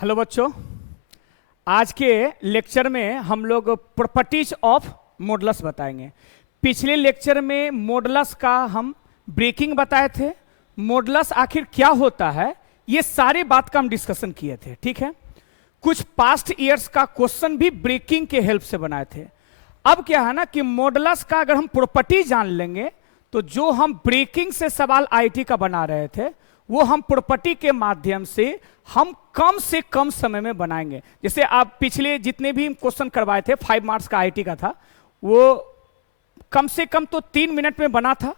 Hello बच्चों, आज के लेक्चर में हम लोग प्रॉपर्टीज ऑफ मॉडुलस बताएंगे। पिछले लेक्चर में मॉडुलस का हम ब्रेकिंग बताए थे, मॉडुलस आखिर क्या होता है, ये सारी बात का हम डिस्कशन किए थे। ठीक है, कुछ पास्ट ईयर्स का क्वेश्चन भी ब्रेकिंग के हेल्प से बनाए थे। अब क्या है ना कि मॉडुलस का अगर हम प्रॉपर्टी जान लेंगे तो जो हम ब्रेकिंग से सवाल आईटी का बना रहे थे वो हम प्रॉपर्टी के माध्यम से कम समय में बनाएंगे। जैसे आप पिछले जितने भी क्वेश्चन करवाए थे 5 मार्क्स का आईटी का था, वो कम से कम तो 3 मिनट में बना था।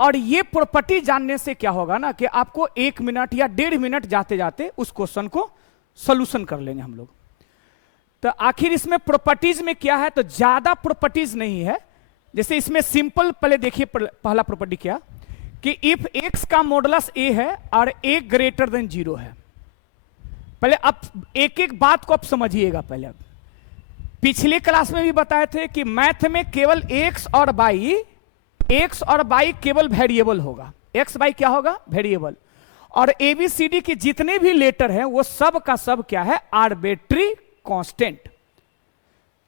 और ये प्रॉपर्टी जानने से क्या होगा ना कि आपको 1 मिनट या 1.5 मिनट जाते जाते उस क्वेश्चन को सॉल्यूशन कर लेंगे हम लोग। तो आखिर इसमें प्रॉपर्टीज में क्या है, तो ज्यादा प्रॉपर्टीज नहीं है। जैसे इसमें सिंपल पहले देखिए, पहला प्रॉपर्टी क्या कि इफ x का मॉडुलस a है और a ग्रेटर देन 0 है। पहले आप एक एक बात को आप समझिएगा। पहले पिछले क्लास में भी बताए थे कि मैथ में केवल x और y केवल वेरिएबल होगा। x y क्या होगा, वेरिएबल। और ABCD के जितने भी लेटर हैं वो सब का सब क्या है, आर्बिट्री कांस्टेंट।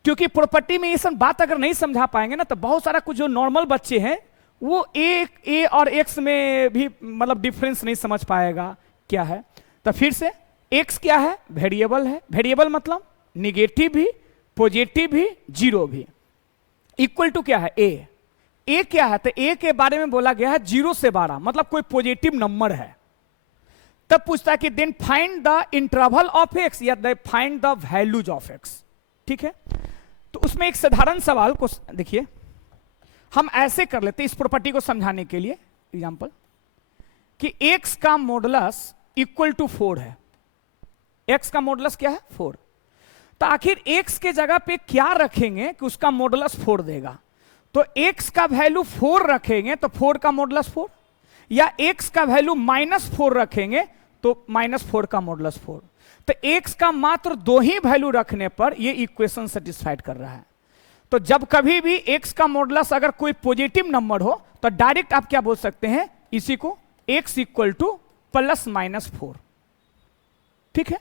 क्योंकि प्रॉपर्टी में ये सब बात अगर नहीं समझा पाएंगे ना तो बहुत सारा कुछ जो नॉर्मल बच्चे हैं वो a और x में भी मतलब डिफरेंस नहीं समझ पाएगा क्या है। तो फिर से x क्या है, वेरिएबल है। वेरिएबल मतलब निगेटिव भी, पॉजिटिव भी, जीरो भी। इक्वल टू क्या है, a क्या है, तो a के बारे में बोला गया है 0 से 12, मतलब कोई पॉजिटिव नंबर है। तब पूछता है कि then find the interval of x या find the values of x। ठीक है, तो उसमें एक साधारण सवाल को देखिए, हम ऐसे कर लेते इस प्रॉपर्टी को समझाने के लिए एग्जांपल कि x का मॉडुलस इक्वल टू 4 है। x का मॉडुलस क्या है, 4। तो आखिर x के जगह पे क्या रखेंगे कि उसका मॉडुलस 4 देगा। तो x का वैल्यू 4 रखेंगे तो 4 का मॉडुलस 4, या x का वैल्यू -4 रखेंगे तो -4 का मॉडुलस 4। तो x का मात्र 2 ही वैल्यू रखने पर ये इक्वेशन सेटिस्फाइड कर रहा है। तो जब कभी भी x का मॉडुलस अगर कोई पॉजिटिव नंबर हो तो डायरेक्ट आप क्या बोल सकते हैं, इसी को x इक्वल टू +-4। ठीक है,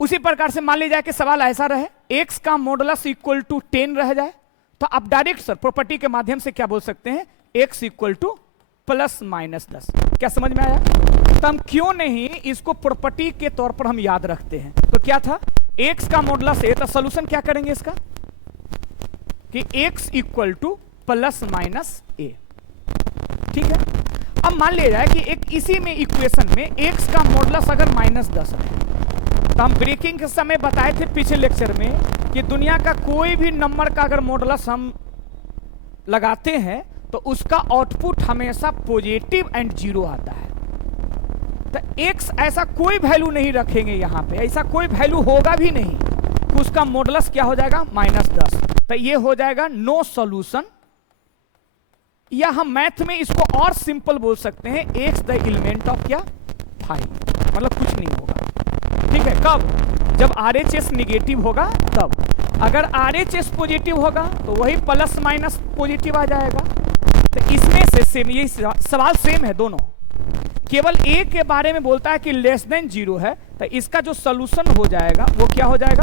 उसी प्रकार से मान लीजिए कि सवाल ऐसा रहे x का मॉडुलस इक्वल टू 10 रह जाए तो आप डायरेक्ट सर प्रॉपर्टी के माध्यम से क्या बोल सकते हैं, x इक्वल टू +-10। क्या समझ में आया? तो हम क्यों नहीं इसको प्रॉपर्टी के तौर पर हम याद रखते हैं। तो क्या था, x का मॉडुलस a, तो सोल्यूशन क्या करेंगे इसका कि x इक्वल टू +-a। ठीक है, अब मान लिया जाए कि एक इसी में इक्वेशन में x का मॉडुलस अगर -10 है, तो हम ब्रेकिंग के समय बताए थे पिछले लेक्चर में कि दुनिया का कोई भी नंबर का अगर मॉडुलस हम लगाते हैं तो उसका आउटपुट हमेशा पॉजिटिव एंड 0 आता है। तो x ऐसा कोई वैल्यू नहीं रखेंगे, यहां पे ऐसा कोई वैल्यू होगा भी नहीं, तो उसका मॉडुलस क्या हो जाएगा, -10। तो ये हो जाएगा नो सॉल्यूशन, या हम मैथ में इसको और सिंपल बोल सकते हैं x द एलिमेंट ऑफ क्या, 5, मतलब कुछ नहीं होगा। ठीक है, कब, जब RHS निगेटिव होगा तब। अगर RHS पॉजिटिव होगा तो वही + पॉजिटिव आ जाएगा। तो इसमें से सेम, ये सवाल सेम है दोनों, केवल a के बारे में बोलता है कि <0 है। तो इसका जो सॉल्यूशन हो जाएगा वो क्या हो जाएगा,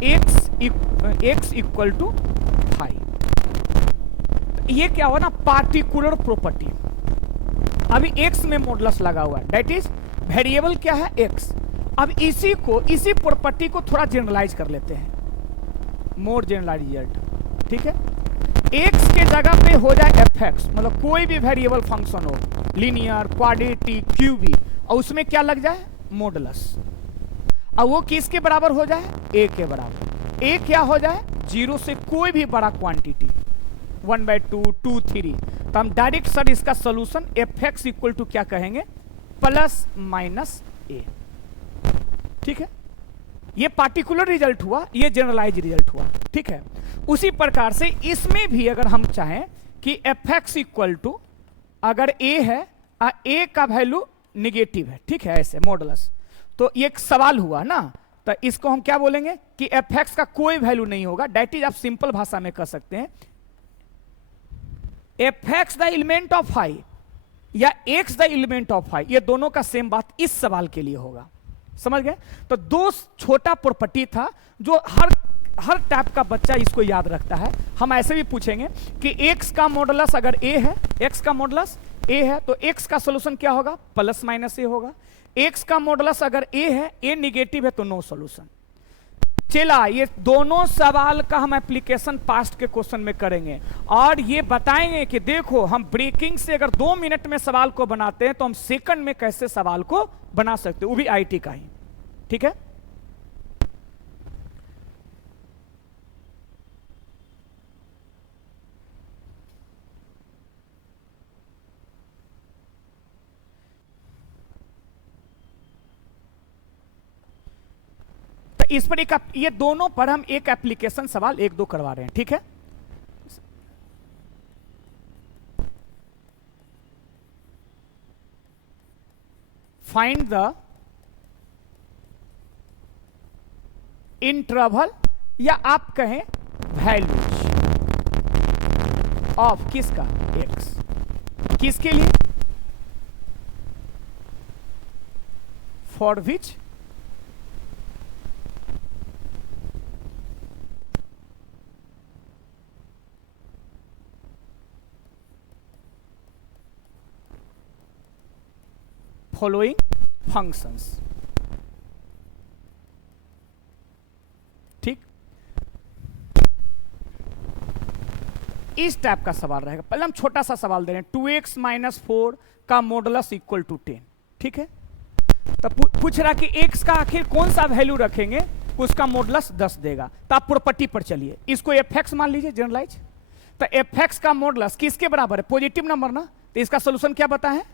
x इक्वल टू 5। तो ये क्या हुआ ना, पार्टिकुलर प्रॉपर्टी। अभी x में मॉडुलस लगा हुआ है, दैट इज वेरिएबल क्या है, x। अब इसी प्रॉपर्टी को थोड़ा जनरलाइज कर लेते हैं, मोर जनरलाइज रिजल्ट। ठीक है, x के जगह पे हो जाए fx, मतलब कोई भी वेरिएबल फंक्शन हो, लीनियर, क्वाड्रेटिक, क्यूबिक, और उसमें क्या लग जाए, मॉडुलस। अब वो किसके बराबर हो जाए, a के बराबर। a क्या हो जाए, 0 से कोई भी बड़ा क्वांटिटी, 1/2, 2, 3। तो हम डायरेक्ट सर इसका सोल्यूशन fx इक्वल टू क्या कहेंगे, +-a। ठीक है, ये पार्टिकुलर रिजल्ट हुआ, ये जनरलाइज रिजल्ट हुआ। ठीक है, उसी प्रकार से इसमें भी अगर हम चाहें कि fx इक्वल टू, अगर a है, a का वैल्यू निगेटिव है, ठीक है, ऐसे मॉडुलस, तो ये एक सवाल हुआ ना, तो इसको हम क्या बोलेंगे कि fx का कोई वैल्यू नहीं होगा। दैट इज आप सिंपल भाषा में कह सकते हैं fx the element of i या x the element of i, ये दोनों का सेम बात इस सवाल के लिए होगा। समझ गए? तो दो छोटा प्रॉपर्टी था जो हर टाइप का बच्चा इसको याद रखता है। हम ऐसे भी पूछेंगे कि x का मॉडुलस अगर a है, x का मॉडुलस a है तो x का सॉल्यूशन क्या होगा? प्लस माइनस a होगा। x का मॉडुलस अगर a है, a निगेटिव है तो नो सॉल्यूशन। चला, ये दोनों सवाल का हम एप्लीकेशन पास्ट के क्वेश्चन में करेंगे और ये बताएंगे कि देखो हम ब्रेकिंग से अगर 2 मिनट में सवाल को बनाते हैं तो हम सेकंड में कैसे सवाल को बना सकते हैं, वो भी आईटी का ही। ठीक है? तो इस पर ये दोनों पर हम एक एप्लीकेशन सवाल 1-2 करवा रहे हैं। ठीक है? फाइंड द इंटरवल या आप कहें वैल्यूज ऑफ किसका? एक्स। किसके लिए? For which following functions. ठीक, इस टाइप का सवाल रहेगा। पहले हम छोटा सा सवाल दे रहे हैं, 2x माइनस 4 का मॉडुलस इक्वल टू 10। ठीक है? तो पूछ रहा कि x का आखिर कौन सा वैल्यू रखेंगे उसका मॉडुलस 10 देगा। तो आप प्रॉपर्टी पर चलिए, इसको fx मान लीजिए जनरलाइज। तो fx का मॉडुलस किसके बराबर है? पॉजिटिव नंबर ना। तो इसका सोल्यूशन क्या बता है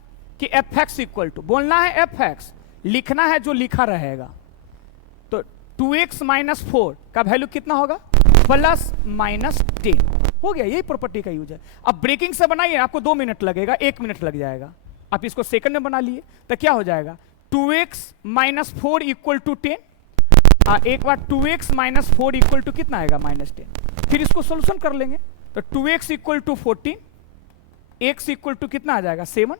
कि fx इक्वल टू, बोलना है fx, लिखना है जो लिखा रहेगा। तो 2x माइनस 4 का वैल्यू कितना होगा? प्लस माइनस 10 हो गया। यही प्रॉपर्टी का यूज है। अब ब्रेकिंग से बनाइए, आपको 2 मिनट लगेगा, 1 मिनट लग जाएगा। आप इसको सेकंड में बना लिए तो क्या हो जाएगा? 2x minus 4 equal to 10। एक बार 2x माइनस 4 इक्वल टू कितना आएगा? माइनस 10। फिर इसको सोल्यूशन कर लेंगे तो 2x equal to 14, x equal to कितना आ जाएगा? 7।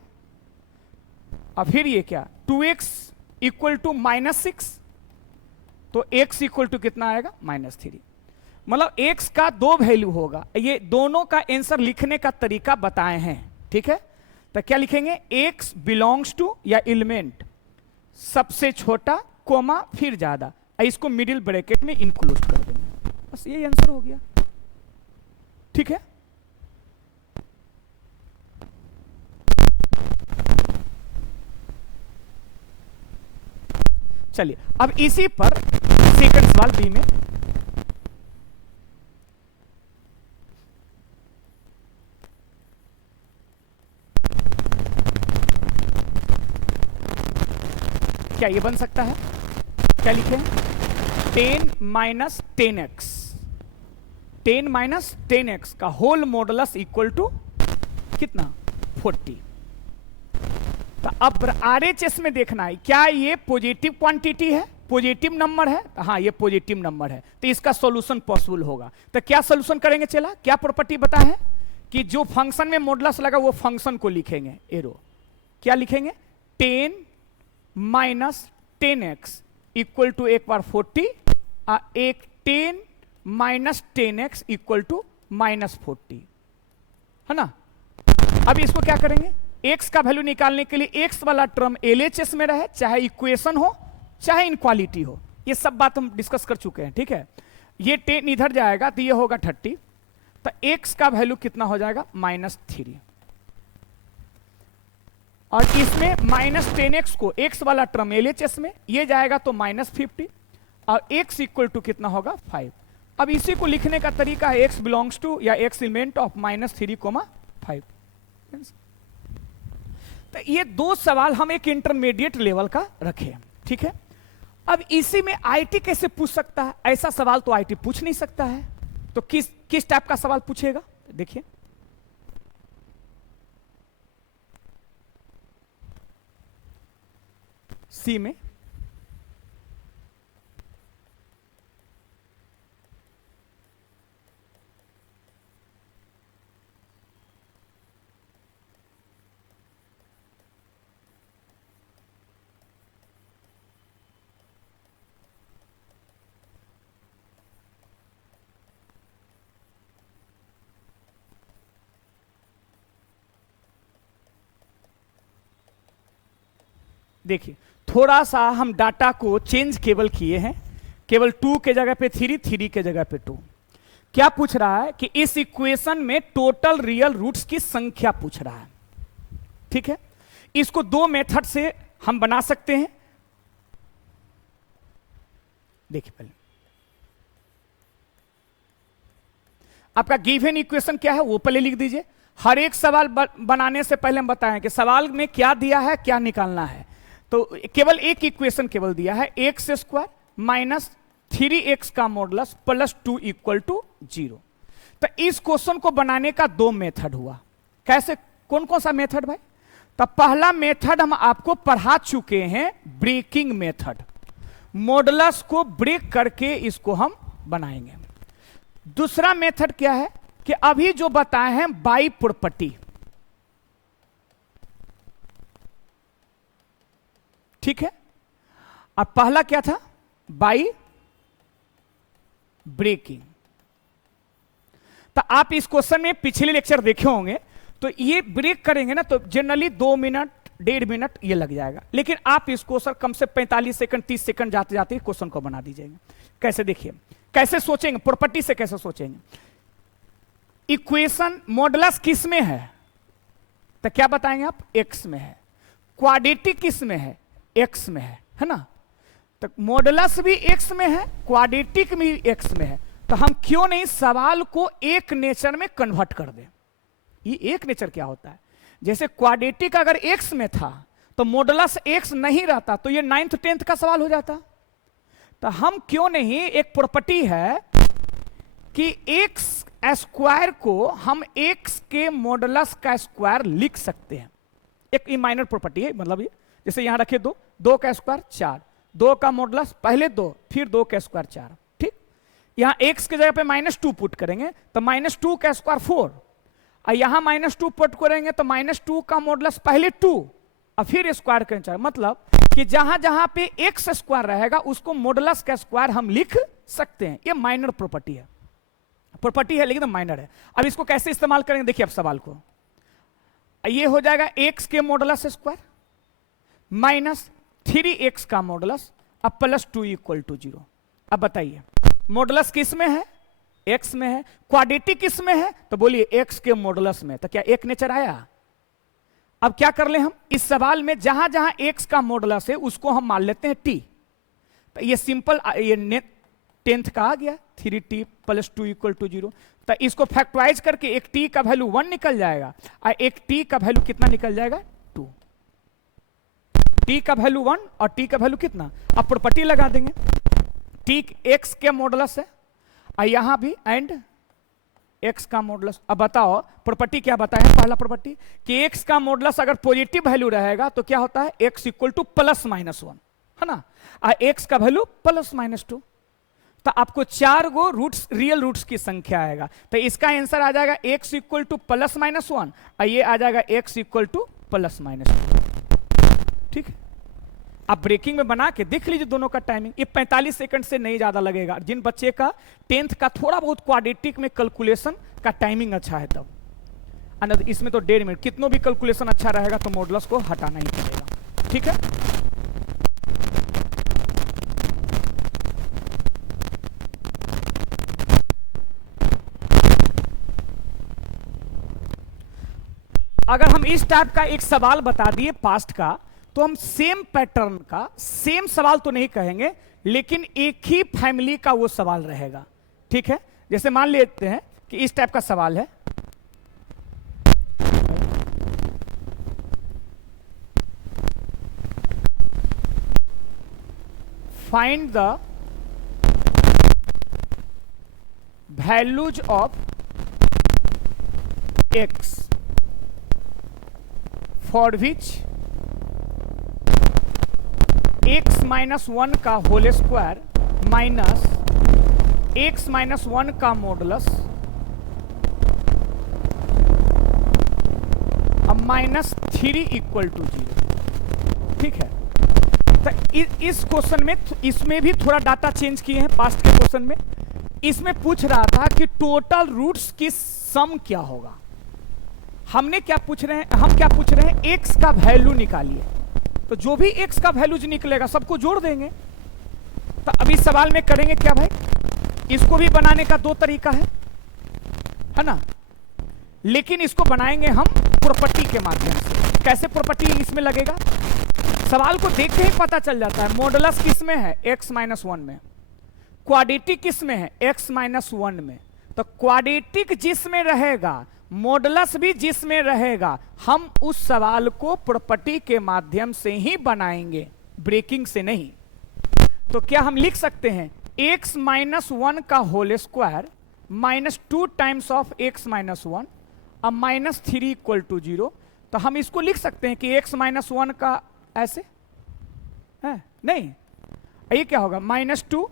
और फिर ये क्या? 2x इक्वल टू माइनस 6, तो x इक्वल टू कितना आएगा? माइनस 3। मतलब x का 2 वैल्यू होगा। ये दोनों का आंसर लिखने का तरीका बताए हैं। ठीक है? तो क्या लिखेंगे? x बिलोंग्स टू या एलिमेंट सबसे छोटा कोमा फिर ज्यादा, इसको मिडिल ब्रैकेट में इंक्लूड कर देंगे। बस ये आंसर हो गया। ठीक है? चलिए अब इसी पर सेकंड सवाल बी में, क्या ये बन सकता है? क्या लिखें? 10 माइनस 10x, 10 माइनस 10x का होल मॉडुलस इक्वल टू कितना? 40। तो अब आरएचएस में देखना है क्या ये पॉजिटिव क्वांटिटी है, पॉजिटिव नंबर है? तो हाँ ये पॉजिटिव नंबर है, तो इसका सॉल्यूशन पॉसिबल होगा। तो क्या सॉल्यूशन करेंगे? चला, क्या प्रॉपर्टी बता है कि जो फंक्शन में मॉडुलस लगा वो फंक्शन को लिखेंगे। एरो क्या लिखेंगे? 10 माइनस 10x इक्वल टू एक बार 40 और एक 10 minus 10x equal to minus 40, है ना? अब इसको क्या करेंगे? x का वैल्यू निकालने के लिए x वाला टर्म LHS में रहे, चाहे इक्वेशन हो चाहे इनक्वालिटी हो, ये सब बात हम डिस्कस कर चुके हैं। ठीक है? ये 10 इधर जाएगा तो ये होगा 30, तो x का वैल्यू कितना हो जाएगा? -3। और इसमें -10x को x वाला टर्म LHS में ये जाएगा तो -50 और x इक्वल टू कितना होगा? 5। अब इसी को लिखने का तरीका है x बिलोंग्स टू या x एलिमेंट ऑफ -3, 5। तो ये 2 सवाल हम एक इंटरमीडिएट लेवल का रखे। ठीक है? अब इसी में आईटी कैसे पूछ सकता है? ऐसा सवाल तो आईटी पूछ नहीं सकता है। तो किस टाइप का सवाल पूछेगा? देखिए, सी में देखिए थोड़ा सा हम डाटा को चेंज केवल किए हैं, केवल 2 के जगह पे 3, 3 के जगह पे 2। क्या पूछ रहा है कि इस इक्वेशन में टोटल रियल रूट्स की संख्या पूछ रहा है। ठीक है, इसको 2 मेथड से हम बना सकते हैं। देखिए पहले आपका गिवन इक्वेशन क्या है वो पहले लिख दीजिए। हर एक सवाल बनाने से पहले हम बताएं कि सवाल में क्या दिया है, क्या निकालना है। तो केवल एक इक्वेशन केवल दिया है, एक्स स्क्वायर माइनस 3x का मॉडुलस प्लस 2 इक्वल टू 0। तो इस क्वेश्चन को बनाने का 2 मेथड हुआ। कैसे, कौन कौन सा मेथड भाई? तो पहला मेथड हम आपको पढ़ा चुके हैं, ब्रेकिंग मेथड। मॉडुलस को ब्रेक करके इसको हम बनाएंगे। दूसरा मेथड क्या है कि अभी जो बताए हैं बाई प्रॉपर्टी। ठीक है, अब पहला क्या था? By breaking. तो आप इस क्वेश्चन में पिछले लेक्चर देखे होंगे, तो ये ब्रेक करेंगे ना तो जनरली 2 मिनट 1.5 मिनट ये लग जाएगा, लेकिन आप इसको सर कम से 45 सेकंड 30 सेकंड जाते जाते क्वेश्चन को बना दीजिएगा। कैसे, देखिए कैसे सोचेंगे, प्रॉपर्टी से कैसे सोचेंगे। इक्वेशन मॉडुलस किस में है? तो क्या बताएंगे आप? एक्स में है। क्वाड्रेटिक किस में है? एक्स में है ना। तो मॉडुलस भी एक्स में है, क्वाड्रेटिक भी एक्स में है। तो हम क्यों नहीं सवाल को एक नेचर में कन्वर्ट कर दें। ये एक नेचर क्या होता है? जैसे क्वाड्रेटिक अगर एक्स में था तो मॉडुलस एक्स नहीं रहता तो ये 9th 10th का सवाल हो जाता। तो हम क्यों नहीं, एक प्रॉपर्टी है कि एक्स स्क्वायर को हम एक्स के मॉडुलस का स्क्वायर लिख सकते हैं। एक माइनर प्रॉपर्टी है, मतलब ये जैसे यहां रखे 2 का स्क्वायर 4, 2 का मॉडुलस पहले 2 फिर 2 का स्क्वायर 4। ठीक, यहां एक्स की जगह पे -2 पुट करेंगे तो -2 का स्क्वायर 4, और यहां -2 पुट करेंगे तो -2 का मॉडुलस पहले 2 और फिर स्क्वायर करें 4। मतलब कि जहां जहां पे एक्स स्क्वायर रहेगा उसको मॉडुलस का स्क्वायर हम लिख सकते हैं। ये माइनर प्रॉपर्टी है, प्रॉपर्टी है लेकिन माइनर है। अब इसको कैसे इस्तेमाल करेंगे, देखिए अब सवाल को। ये हो जाएगा एक्स के मॉडुलस स्क्वायर माइनस 3x का मॉडुलस अब प्लस 2 इक्वल टू 0। अब बताइए मॉडुलस किस में है? एक्स में है। क्वाड्रेटिक किस में है? तो बोलिए एक्स के मॉडुलस में। तो क्या एक नेचर आया? अब क्या कर ले हम इस सवाल में, जहां जहां एक्स का मॉडुलस है उसको हम मान लेते हैं टी। तो ये सिंपल, ये 10th का आ गया 3t प्लस 2 इक्वल टू 0। तो इसको फैक्टराइज करके एक t का वैल्यू 1 निकल जाएगा और एक t का वैल्यू कितना निकल जाएगा? 2। t का वैल्यू 1 और t का वैल्यू कितना? अब प्रॉपर्टी लगा देंगे, t x के मॉडुलस है और यहां भी एंड x का मॉडुलस। अब बताओ प्रॉपर्टी क्या बताया? पहला प्रॉपर्टी कि x का मॉडुलस अगर पॉजिटिव वैल्यू रहेगा तो क्या होता है? x इक्वल टू +-1 है ना, और x का वैल्यू +-2। तो आपको 4 गो रूट्स, रियल रूट्स की संख्या आएगा। तो इसका आंसर आ जाएगा x इक्वल टू +-1 और ये आ जाएगा x इक्वल टू +-2। ठीक है, आप ब्रेकिंग में बना के देख लीजिए दोनों का टाइमिंग। ये 45 सेकंड से नहीं ज्यादा लगेगा। जिन बच्चे का 10th का थोड़ा बहुत क्वाड्रेटिक में कैलकुलेशन का टाइमिंग अच्छा है तब, इसमें तो 1.5 मिनट कितनों भी कैलकुलेशन अच्छा रहेगा तो मॉडुलस को हटाना ही पड़ेगा। ठीक है, अगर हम इस टाइप का एक सवाल बता दिए पास्ट का तो हम सेम पैटर्न का सेम सवाल तो नहीं कहेंगे, लेकिन एक ही फैमिली का वो सवाल रहेगा। ठीक है, जैसे मान लेते हैं कि इस टाइप का सवाल है, find the values of x for which x-1 का होल स्क्वायर माइनस x-1 का मॉडुलस अब -3 इक्वल टू 0। ठीक है, तो इस क्वेश्चन में, इसमें भी थोड़ा डाटा चेंज किए हैं पास्ट के क्वेश्चन में। इसमें पूछ रहा था कि टोटल रूट्स की सम क्या होगा। हम क्या पूछ रहे हैं? x का वैल्यू निकालिए। तो जो भी x का वैल्यूज निकलेगा सबको जोड़ देंगे। तो अभी सवाल में करेंगे क्या भाई, इसको भी बनाने का दो तरीका है ना, लेकिन इसको बनाएंगे हम प्रॉपर्टी के माध्यम से। कैसे प्रॉपर्टी इसमें लगेगा, सवाल को देखते ही पता चल जाता है। मॉडुलस किस में है, x माइनस 1 में। क्वाड्रेटिक किस में है, x माइनस 1 में। तो क्वाड्रेटिक जिसमें रहेगा, मॉडुलस भी जिसमें रहेगा, हम उस सवाल को प्रॉपर्टी के माध्यम से ही बनाएंगे, ब्रेकिंग से नहीं। तो क्या हम लिख सकते हैं x माइनस 1 का whole square minus 2 times of x minus 1 अब माइनस 3 इक्वल टू 0। तो हम इसको लिख सकते हैं कि x माइनस 1 का ऐसे है नहीं, ये क्या होगा माइनस 2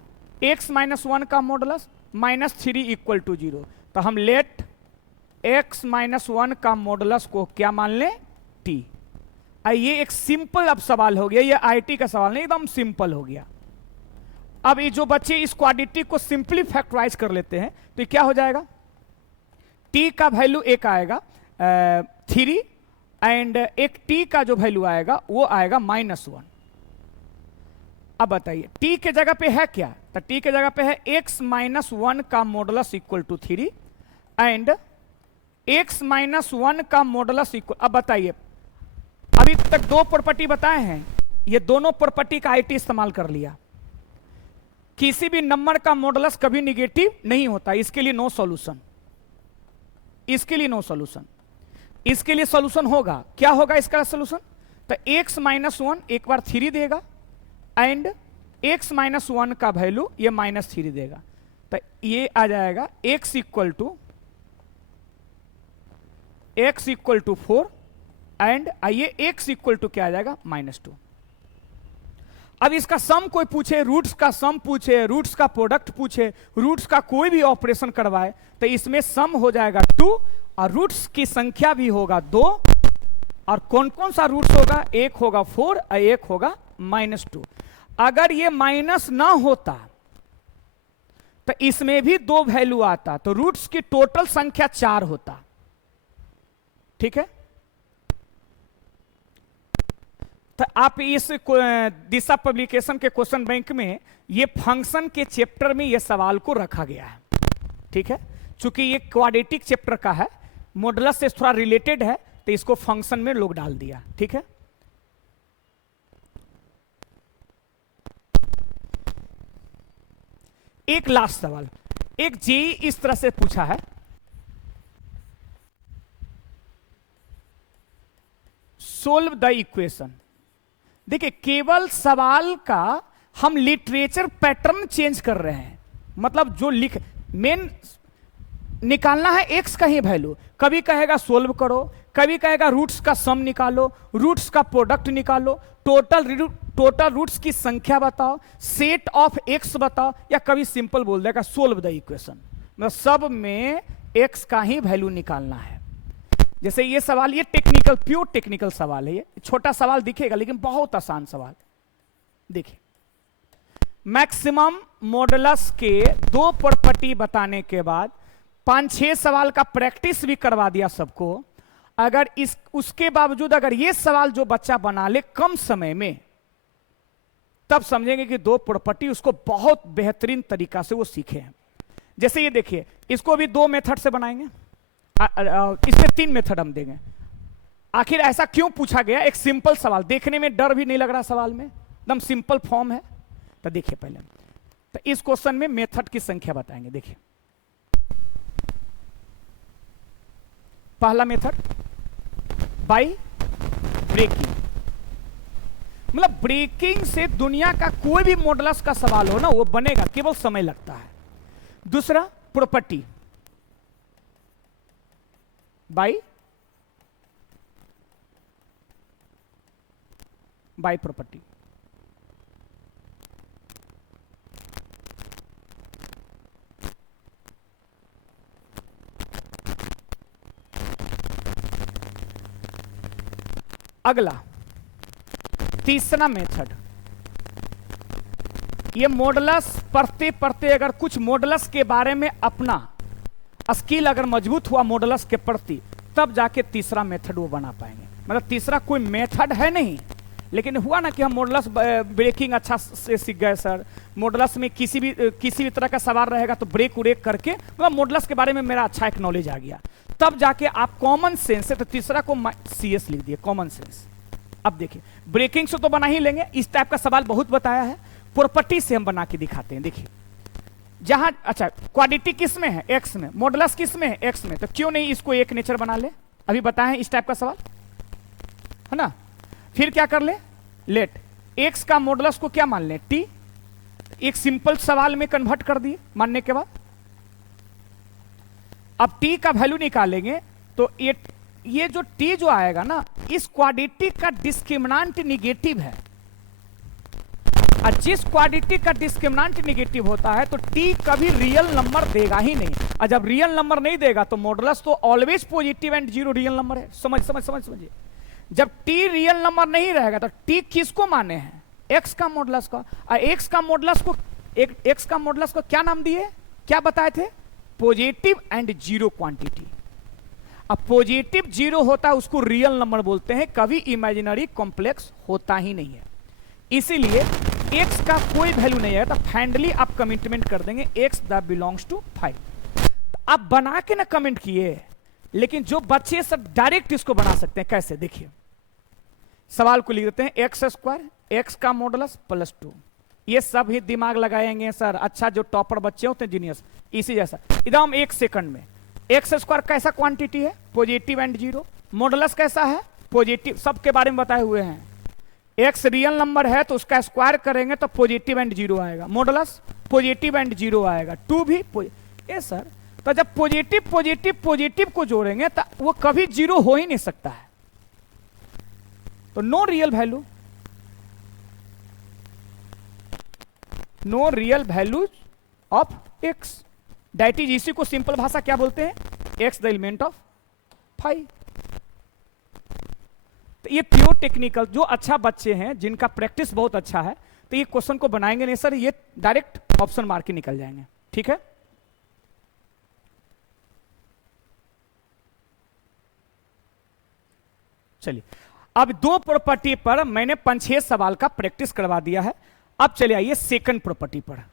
x माइनस 1 का मॉडुलस माइनस 3 इक्वल टू 0। तो हम लेट x माइनस 1 का मॉडुलस को क्या मान लें, t। ये एक सिंपल अब सवाल हो गया, ये आईटी का सवाल नहीं, एकदम सिंपल हो गया। अब ये जो बच्चे इस क्वाड्रेटिक को सिंपली फैक्टराइज कर लेते हैं तो ये क्या हो जाएगा, t का वैल्यू एक आएगा 3 एंड एक t का जो वैल्यू आएगा वो आएगा माइनस 1। अब बताइए t के जगह पे है क्या, तो t के जगह पे है x माइनस 1 का modulus equal to 3 and x minus 1 का मॉडुलस इक्वल। अब बताइए अभी तक दो प्रॉपर्टी बताए हैं, ये दोनों प्रॉपर्टी का आईटी इस्तेमाल कर लिया। किसी भी नंबर का मॉडुलस कभी निगेटिव नहीं होता, इसके लिए नो सॉल्यूशन, इसके लिए नो सॉल्यूशन। इसके लिए सॉल्यूशन होगा, क्या होगा इसका सॉल्यूशन, तो x माइनस 1 एक बार 3 देगा एंड x माइनस 1 का वैल्यू ये माइनस 3 देगा। तो ये आ जाएगा x इक्वल टू 4 एंड आइए x इक्वल टू क्या आ जाएगा माइनस 2। अब इसका सम कोई पूछे, रूट्स का सम पूछे, रूट्स का प्रोडक्ट पूछे, रूट्स का कोई भी ऑपरेशन करवाए तो इसमें सम हो जाएगा 2 और रूट्स की संख्या भी होगा 2। और कौन कौन सा रूट्स होगा, एक होगा 4 और एक होगा माइनस 2। अगर ये माइनस ना होता तो इसमें भी 2 वैल्यू आता, तो रूट्स की टोटल संख्या 4 होता। ठीक है, तो आप इस दिशा पब्लिकेशन के क्वेश्चन बैंक में ये फंक्शन के चैप्टर में ये सवाल को रखा गया है। ठीक है, चूंकि ये क्वाड्रेटिक चैप्टर का है, मॉडुलस से थोड़ा रिलेटेड है, तो इसको फंक्शन में लोग डाल दिया। ठीक है, एक लास्ट सवाल, एक जेई इस तरह से पूछा है, सोल्व द इक्वेशन। देखिए केवल सवाल का हम लिटरेचर पैटर्न चेंज कर रहे हैं, मतलब जो लिख मेन निकालना है x का ही वैल्यू। कभी कहेगा सोल्व करो, कभी कहेगा रूट्स का सम निकालो, रूट्स का प्रोडक्ट निकालो, टोटल रूट्स की संख्या बताओ, सेट ऑफ x बताओ, या कभी सिंपल बोल देगा सोल्व द इक्वेशन। मतलब सब में x का ही वैल्यू निकालना है। जैसे ये सवाल, ये टेक्निकल, प्योर टेक्निकल सवाल है, ये छोटा सवाल दिखेगा लेकिन बहुत आसान सवाल। देखिए मैक्सिमम मॉडुलस के 2 प्रॉपर्टी बताने के बाद 5-6 सवाल का प्रैक्टिस भी करवा दिया सबको। अगर उसके बावजूद अगर ये सवाल जो बच्चा बना ले कम समय में, तब समझेंगे कि 2 प्रॉपर्टी उसको बहुत बेहतरीन तरीका से वो सीखे हैं। जैसे ये देखिए, इसको भी 2 मेथड से बनाएंगे, इसमें 3 मेथड हम देंगे। आखिर ऐसा क्यों पूछा गया, एक सिंपल सवाल, देखने में डर भी नहीं लग रहा सवाल में, एकदम सिंपल फॉर्म है। तो देखिए पहले तो इस क्वेश्चन में मेथड की संख्या बताएंगे। देखिए पहला मेथड बाय ब्रेकिंग, मतलब ब्रेकिंग से दुनिया का कोई भी मॉडुलस का सवाल हो ना वो बनेगा, केवल समय लगता है। दूसरा प्रॉपर्टी बाय प्रॉपर्टी। अगला तीसरा मेथड, ये मॉडुलस पढ़ते पढ़ते अगर कुछ मॉडुलस के बारे में अपना स्किल अगर मजबूत हुआ मॉडुलस के प्रति, तब जाके तीसरा मेथड वो बना पाएंगे। मतलब तीसरा कोई मेथड है नहीं, लेकिन हुआ ना कि हम मॉडुलस ब्रेकिंग अच्छा से सीख गए सर, मॉडुलस में किसी भी तरह का सवाल रहेगा तो ब्रेक उरेक करके मतलब मॉडुलस के बारे में मेरा अच्छा एक नॉलेज आ गया, तब जाके आप कॉमन सेंस से, तो तीसरा को CS लिख दिए, कॉमन सेंस। अब देखिए ब्रेकिंग से तो बना ही लेंगे, इस टाइप का सवाल बहुत बताया है, प्रॉपर्टी से हम बना के दिखाते हैं। देखिए जहां अच्छा क्वाड्रेटी किस में है, एक्स में, मॉडुलस किस में है, एक्स में, तो क्यों नहीं इसको एक नेचर बना ले, अभी बताए इस टाइप का सवाल है ना। फिर क्या कर ले, लेट एक्स का मॉडुलस को क्या मान ले, टी, एक सिंपल सवाल में कन्वर्ट कर दिए मानने के बाद। अब टी का वैल्यू निकालेंगे तो ये जो टी जो आएगा ना, इस क्वाड्रेटी का डिस्क्रिमिनेंट निगेटिव है, और जिस क्वाड्रेटी का डिस्क्रिमिनेंट निगेटिव होता है तो टी कभी रियल नंबर देगा ही नहीं, और जब रियल नंबर नहीं देगा तो मॉडुलस तो always positive and zero real number है। समझिए जब टी रियल नंबर नहीं रहेगा तो टी किसको माने हैं, एक्स का मॉडुलस का, और एक्स का मॉडुलस को क्या नाम दिए, क्या बताए थे, पॉजिटिव एंड जीरो क्वांटिटी। अब पॉजिटिव जीरो होता है उसको रियल नंबर बोलते हैं, कभी इमेजिनरी कॉम्प्लेक्स होता ही नहीं है, इसीलिए एक्स का कोई वैल्यू नहीं है तो फाइनली आप कमिटमेंट कर देंगे एक्स दैट बिलोंग्स टू 5। आप बना के ना कमेंट किए, लेकिन जो बच्चे सब डायरेक्ट इसको बना सकते हैं, कैसे देखिए, सवाल को लिख देते हैं एक्स स्क्वायर एक्स का मॉडुलस प्लस 2, ये सब ही दिमाग लगाएंगे सर, अच्छा जो टॉपर बच्चे होते हैं जीनियस, इसी जैसा एकदम 1 सेकंड में। एक्स स्क्वायर कैसा क्वांटिटी है, पॉजिटिव एंड जीरो, मॉडुलस कैसा है, पॉजिटिव, सबके बारे में बताए हुए हैं। एक्स रियल नंबर है तो उसका स्क्वायर करेंगे तो पॉजिटिव एंड जीरो आएगा, मॉडुलस पॉजिटिव एंड जीरो आएगा, 2 भी ये सर, तो जब पॉजिटिव को जोड़ेंगे तो वो कभी जीरो हो ही नहीं सकता है, तो no real value of x, that is, इसी को सिंपल भाषा क्या बोलते हैं, एक्स द एलिमेंट ऑफ 5। तो ये प्योर टेक्निकल, जो अच्छा बच्चे हैं जिनका प्रैक्टिस बहुत अच्छा है तो ये क्वेश्चन को बनाएंगे नहीं सर, ये डायरेक्ट ऑप्शन मार के निकल जाएंगे, ठीक है। चलिए अब 2 प्रॉपर्टी पर मैंने 5-6 सवाल का प्रैक्टिस करवा दिया है, अब चलिए आइए सेकंड प्रॉपर्टी पर।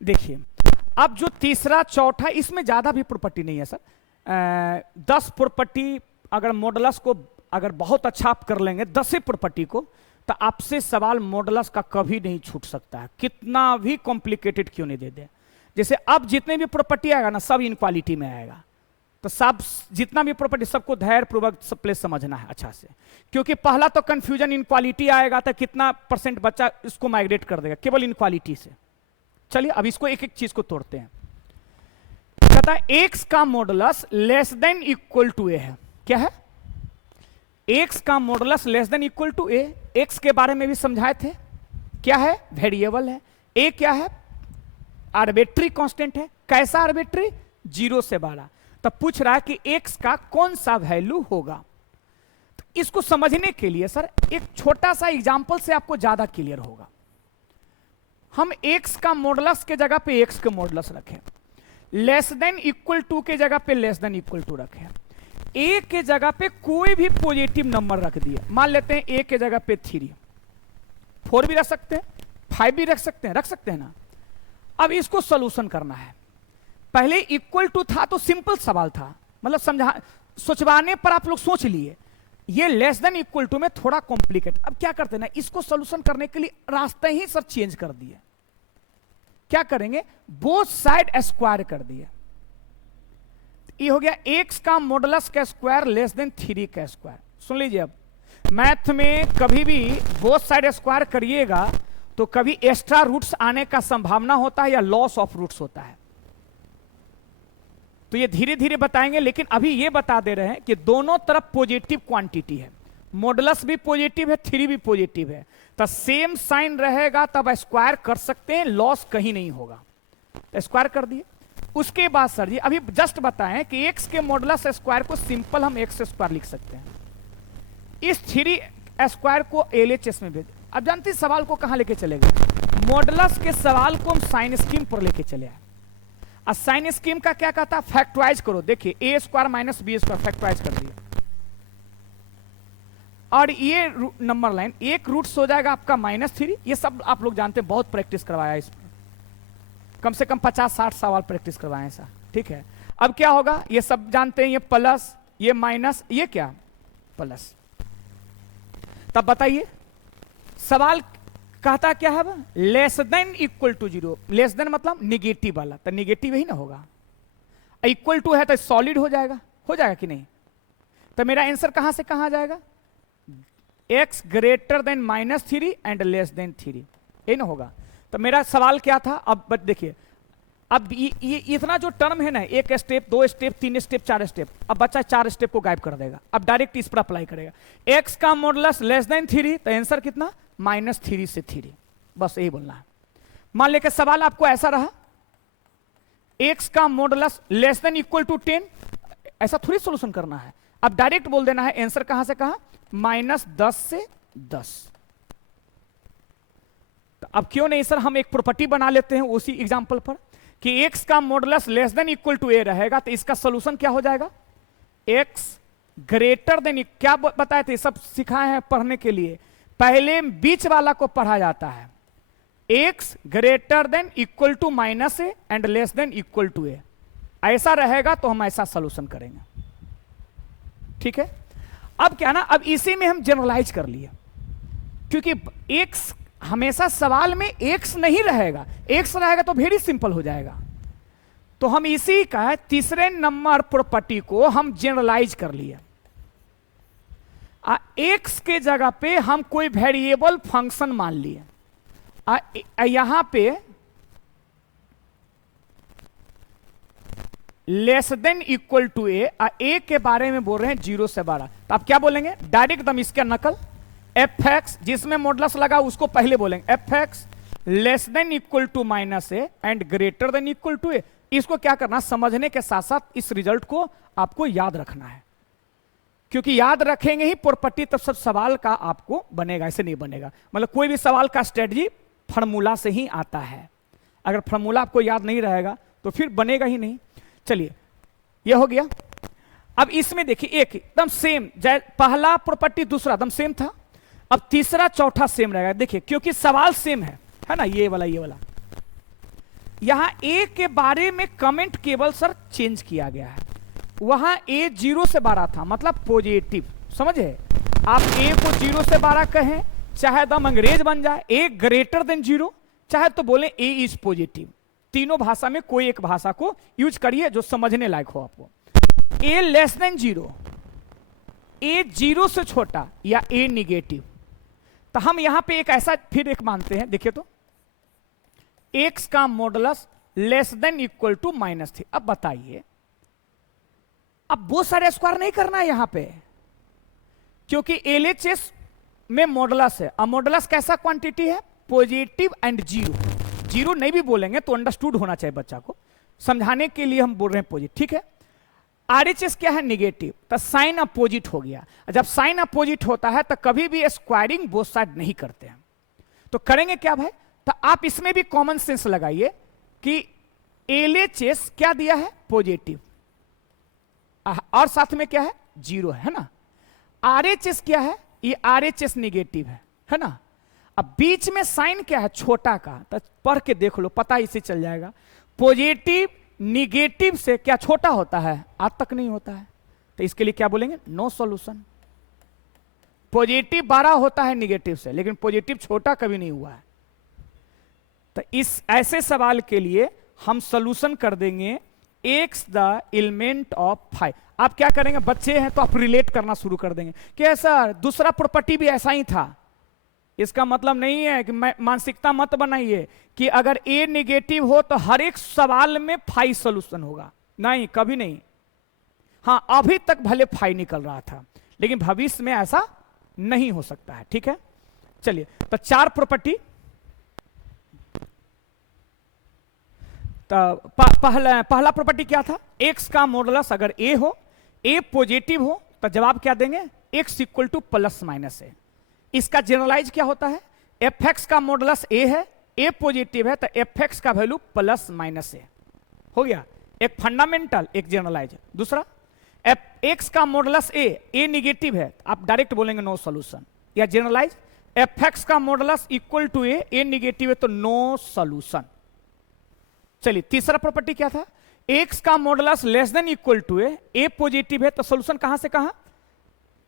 देखिए अब जो तीसरा चौथा, इसमें ज्यादा भी प्रॉपर्टी नहीं है सर, 10 प्रॉपर्टी, अगर मॉडुलस को अगर बहुत अच्छा आप कर लेंगे 10 प्रॉपर्टी को, तो आपसे सवाल मॉडुलस का कभी नहीं छूट सकता है, कितना भी कॉम्प्लिकेटेड क्यों नहीं दे दे। जैसे अब जितने भी प्रॉपर्टी आएगा ना सब इनक्वालिटी में आएगा, तो सब जितना भी प्रॉपर्टी सबको धैर्य पूर्वक प्लेस समझना है अच्छा से, क्योंकि पहला तो कंफ्यूजन इनक्वालिटी आएगा तो कितना % बच्चा इसको माइग्रेट कर देगा केवल इनक्वालिटी से। चलिए अब इसको एक एक चीज को तोड़ते हैं। कहता है एक्स का modulus less than equal to a है, क्या है, एक्स का modulus less than equal to a. X के बारे में भी समझाए थे, क्या है, वेरिएबल है, ए क्या है, आर्बिट्री कांस्टेंट है, कैसा आर्बिट्री, 0 से 12। तो पूछ रहा है कि एक्स का कौन सा वैल्यू होगा। तो इसको समझने के लिए सर एक छोटा सा एग्जांपल से आपको ज्यादा क्लियर होगा। हम एक्स का मॉडुलस के जगह पे एक्स का मॉडुलस रखें, लेस देन इक्वल टू के जगह पे लेस देन इक्वल टू रखें, ए के जगह पे कोई भी पॉजिटिव नंबर रख दिया, मान लेते हैं ए के जगह पे 3, 4 भी रख सकते हैं, 5 भी रख सकते हैं ना। अब इसको सॉल्यूशन करना है, पहले इक्वल टू था तो सिंपल सवाल था, मतलब समझा सोचवाने पर आप लोग सोच लिए, ये लेस देन इक्वल टू में थोड़ा कॉम्प्लिकेट। अब क्या करते हैं ना, इसको सॉल्यूशन करने के लिए रास्ते ही सर चेंज कर दिए, क्या करेंगे, बोथ साइड स्क्वायर कर दिए, ये हो गया एक्स का मॉडुलस का स्क्वायर लेस देन 3 का स्क्वायर। सुन लीजिए, अब मैथ में कभी भी बोथ साइड स्क्वायर करिएगा तो कभी एक्स्ट्रा रूट्स आने का संभावना होता है या लॉस ऑफ रूट्स होता है, तो ये धीरे धीरे बताएंगे, लेकिन अभी ये बता दे रहे हैं कि दोनों तरफ पॉजिटिव क्वांटिटी है, मॉडुलस भी पॉजिटिव है, 3 भी पॉजिटिव है, तो सेम साइन रहेगा तब स्क्वायर कर सकते हैं, लॉस कहीं नहीं होगा, तो स्क्वायर कर दिए। उसके बाद सर जी अभी जस्ट बताएं कि एक्स के मॉडुलस स्क्वायर को सिंपल हम एक्स स्क्वायर लिख सकते हैं, इस 3 स्क्वायर को LHS में भेज, अब जानते हैं सवाल को कहां लेके चले गए, मॉडुलस के सवाल को हम साइन स्कीम पर लेके चले आए। और साइन स्कीम का क्या कहता है, फैक्टराइज करो। देखिए a square minus b square factorise कर दिया, और ये नंबर लाइन एक रूट्स हो जाएगा आपका -3। ये सब आप लोग जानते हैं, बहुत प्रैक्टिस करवाया इस पर, कम से कम 50-60 सवाल प्रैक्टिस करवाए ऐसा, ठीक है। अब क्या होगा, ये सब जानते हैं, ये प्लस, ये माइनस, ये क्या प्लस। तब बताइए सवाल कहता क्या है, less than equal to 0। Less than मतलब निगेटिव वाला, तो निगेटिव ही ना होगा। इक्वल टू है तो सॉलिड हो जाएगा कि नहीं। तो मेरा आंसर कहां से कहां जाएगा, x greater then -3 and less then 3, ये ना होगा। तो मेरा सवाल क्या था, अब देखिए, अब ये इतना जो टर्म है ना, एक स्टेप, 2 स्टेप, 3 स्टेप, 4 स्टेप, अब बच्चा 4 स्टेप को गायब कर देगा। अब डायरेक्ट इस पर अप्लाई करेगा, x का मॉडुलस लेस देन 3, तो आंसर कितना, -3 से 3, बस यही बोलना है। मान लेकर सवाल आपको ऐसा रहा, x का modulus less than equal to 10, ऐसा थोड़ी सोल्यूशन करना है। अब डायरेक्ट बोल देना है आंसर कहां से कहां, -10 से 10। तो अब क्यों नहीं सर, हम एक प्रॉपर्टी बना लेते हैं उसी एग्जांपल पर, कि x का modulus less than equal to a रहेगा, तो इसका सॉल्यूशन क्या हो जाएगा, x ग्रेटर देन, क्या बताए थे, सब सिखाए हैं पढ़ने के लिए, पहले बीच वाला को पढ़ा जाता है, x greater than equal to -a and less than equal to a, ऐसा रहेगा तो हम ऐसा सॉल्यूशन करेंगे, ठीक है। अब क्या ना, अब इसी में हम जनरलाइज कर लिए, क्योंकि x हमेशा सवाल में x नहीं रहेगा, x रहेगा तो वेरी सिंपल हो जाएगा। तो हम इसी का तीसरे नंबर प्रॉपर्टी को हम जनरलाइज कर लिए, x के जगह पे हम कोई वेरिएबल फंक्शन मान लिए, यहां पे less than equal to a के बारे में बोल रहे हैं 0 से 12, तो आप क्या बोलेंगे, डायरेक्ट दम इसका नकल, fx जिसमें मॉडुलस लगा उसको पहले बोलेंगे, fx less than equal to -a and greater than equal to a। इसको क्या करना, समझने के साथ साथ इस रिजल्ट को आपको याद रखना है, क्योंकि याद रखेंगे ही प्रॉपर्टी, तब सब सवाल का आपको बनेगा, ऐसे नहीं बनेगा। मतलब कोई भी सवाल का स्ट्रेटजी फार्मूला से ही आता है, अगर फार्मूला आपको याद नहीं रहेगा तो फिर बनेगा ही नहीं। चलिए यह हो गया। अब इसमें देखिए एक एकदम सेम, पहला प्रॉपर्टी दूसरा एकदम सेम था, अब तीसरा चौथा सेम रहेगा। देखिए क्योंकि सवाल सेम है ना, ये वाला यहां a के बारे में कमेंट केवल सर चेंज किया गया है, वहां a 0 से 12 था, मतलब पॉजिटिव, समझे। आप a को 0 से 12 कहें, चाहे दम अंग्रेज बन जाए, a ग्रेटर देन 0, चाहे तो बोले a इज पॉजिटिव, तीनों भाषा में कोई एक भाषा को यूज करिए जो समझने लायक हो आपको। a लेस देन 0, a 0 से छोटा या a निगेटिव, तो हम यहां पे एक ऐसा फिर एक मानते हैं, देखिए तो x का modulus less than equal to -3। अब बताइए, अब बहुत सारे स्क्वायर नहीं करना है यहां पे, क्योंकि LHS में मॉडुलस है। अब मॉडुलस कैसा क्वांटिटी है, पॉजिटिव एंड 0। 0 नहीं भी बोलेंगे तो अंडरस्टूड होना चाहिए बच्चा को, समझाने के लिए हम बोल रहे हैं पॉजिटिव, ठीक है। RHS क्या है, निगेटिव, तो साइन अपोजिट हो गया। जब साइन अपोजिट होता है तो कभी भी स्क्वायरिंग बोथ साइड नहीं करते हैं, तो करेंगे क्या भाई, तो आप इसमें भी कॉमन सेंस लगाइए कि LHS क्या दिया है, पॉजिटिव, और साथ में क्या है, 0 है ना। RHS क्या है, ये RHS निगेटिव है ना। अब बीच में साइन क्या है, छोटा का, तो पढ़ के देख लो, पता इसे चल जाएगा। पॉजिटिव निगेटिव से क्या छोटा होता है, आज तक नहीं होता है, तो इसके लिए क्या बोलेंगे, नो सॉल्यूशन। पॉजिटिव 12 होता है निगेटिव से, लेकिन पॉजिटिव छोटा कभी नहीं हुआ है। तो इस ऐसे सवाल के लिए हम सॉल्यूशन कर देंगे x द एलिमेंट ऑफ 5। आप क्या करेंगे, बच्चे हैं तो आप रिलेट करना शुरू कर देंगे कि सर दूसरा प्रॉपर्टी भी ऐसा ही था। इसका मतलब नहीं है कि मानसिकता मत बनाइए कि अगर a निगेटिव हो तो हर एक सवाल में 5 सॉल्यूशन होगा, नहीं, कभी नहीं। हाँ, अभी तक भले 5 निकल रहा था, लेकिन भविष्य में ऐसा नहीं हो सकता है, ठीक है। चलिए, तो 4 प्रॉपर्टी। तो पहला प्रॉपर्टी क्या था, x का मॉडुलस अगर a हो, a पॉजिटिव हो, तो जवाब क्या देंगे, x equal to plus minus है। इसका जनरलाइज क्या होता है, एफ एक्स का मॉडुलस ए है, ए पॉजिटिव है तो एफ एक्स का वैल्यू प्लस माइनस ए हो गया। एक फंडामेंटल, एक जनरलाइज। दूसरा एफ एक्स का मॉडुलस ए निगेटिव है, आप डायरेक्ट बोलेंगे नो सॉल्यूशन। या जनरलाइज एफ एक्स का modulus equal to a negative है तो नो सॉल्यूशन। चलिए तीसरा प्रॉपर्टी क्या था, एक्स का modulus less than equal to a positive है तो सॉल्यूशन कहां से कहां,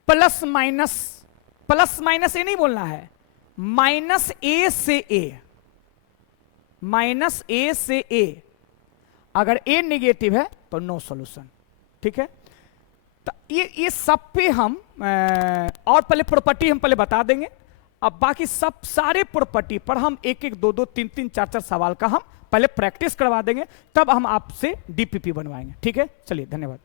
plus minus. Plus minus a नहीं बोलना है, माइनस ए से ए, माइनस ए से ए। अगर ए निगेटिव है तो नो सॉल्यूशन। ठीक है, तो ये सब पे हम और पहले प्रॉपर्टी हम पहले बता देंगे, अब बाकी सब सारे प्रॉपर्टी पर हम एक एक दो दो तीन तीन चार चार सवाल का हम पहले प्रैक्टिस करवा देंगे, तब हम आपसे डीपीपी बनवाएंगे। ठीक है, चलिए धन्यवाद।